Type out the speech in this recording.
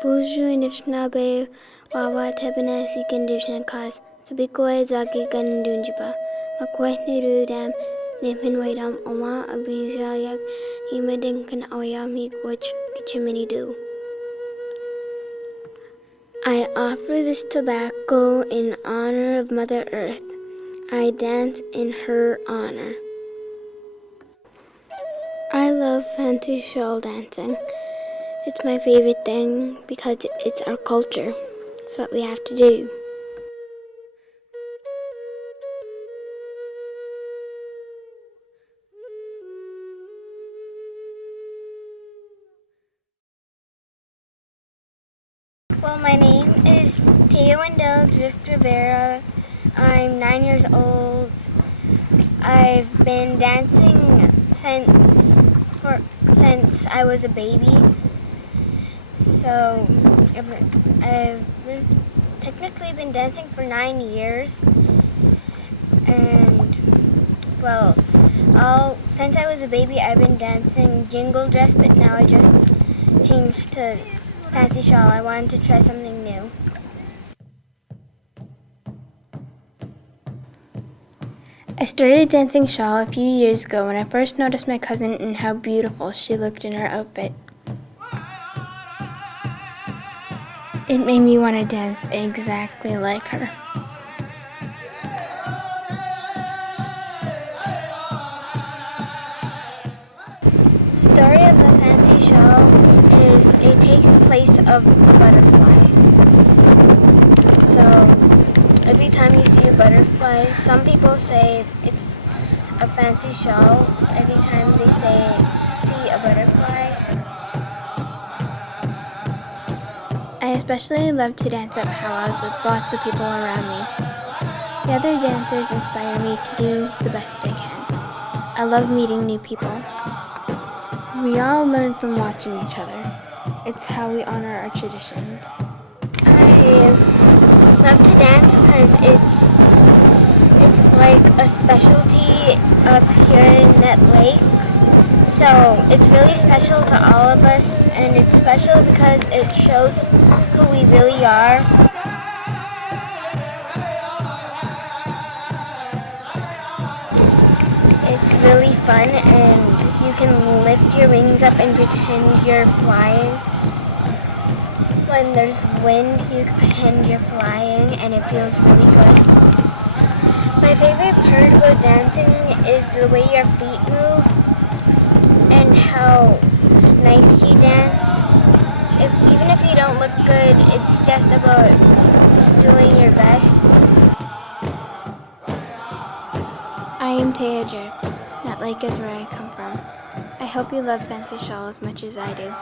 Bonjour Nishna be wawa tebina si condition cause Sabikoe zaki gun dunjiba. Makweh nirudam nimin waydam oma abijayak himadinkan oyami which kichimini do. I offer this tobacco in honor of Mother Earth. I dance in her honor. I love fancy shawl dancing. It's my favorite thing because it's our culture. It's what we have to do. Well, my name is Téa Drift. I'm 9 years old. I've been dancing since I was a baby. So I've technically been dancing for 9 years, and well, since I was a baby, I've been dancing jingle dress, but now I just changed to fancy shawl. I wanted to try something new. I started dancing shawl a few years ago when I first noticed my cousin and how beautiful she looked in her outfit. It made me want to dance exactly like her. The story of the fancy shawl is it takes place of a butterfly. So every time you see a butterfly, some people say it's a fancy shawl. Every time they see a butterfly. I especially love to dance at powwows with lots of people around me. The other dancers inspire me to do the best I can. I love meeting new people. We all learn from watching each other. It's how we honor our traditions. I love to dance because it's like a specialty up here in Nett Lake. So it's really special to all of us, and it's special because it shows who we really are. It's really fun, and you can lift your wings up and pretend you're flying. When there's wind, you can pretend you're flying, and it feels really good. My favorite part about dancing is the way your feet move and how nice you dance. Even if you don't look good, it's just about doing your best. I am Téa Drift. Nett Lake is where I come from. I hope you love fancy shawl as much as I do.